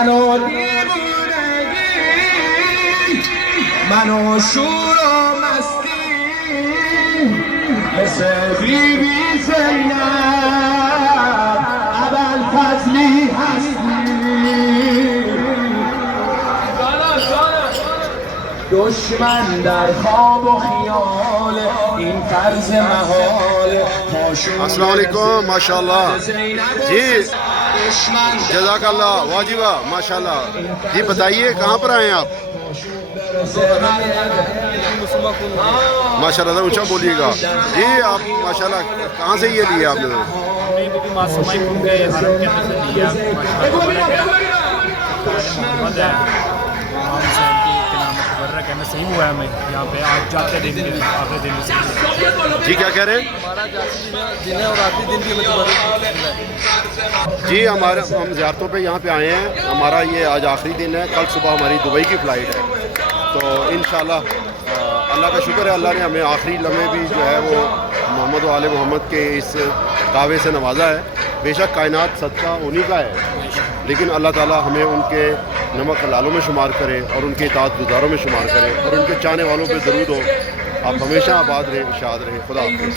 منو دیوونگی منو شور و مستی مثل بیبی زینب ابوالفضلی هستی دشمن در خواب و خیال این طرز محال अस्सलाम वालेकुम माशाल्लाह जी जज़ाकल्लाह वाजिबा माशाल्लाह जी बताइए कहाँ पर आए हैं आप माशाल्लाह ऊंचा बोलिएगा जी आप माशाल्लाह कहाँ से ये लिए आपने सही हुआ है। मैं यहाँ पे आज जाते दिन के आखिरी दिन जी क्या कह रहे हैं जी हमारे हम ज़ियारतों पे यहाँ पे आए हैं। हमारा ये आज आखिरी दिन है। कल सुबह हमारी दुबई की फ़्लाइट है। तो इंशाल्लाह अल्लाह का शुक्र है, अल्लाह ने हमें आखिरी लम्हे भी जो है वो मोहम्मद व आले मोहम्मद के इस दावे से नवाजा है। बेशक कायनात सदका उन्हीं का है, लेकिन अल्लाह ताला हमें उनके नमक हलालों में शुमार करे और उनके इताअत गुज़ारों में शुमार करे और उनके चाहने वालों पे दरूद हो। आप हमेशा आबाद रहें, शाद रहें। खुदा हाफ़िज़।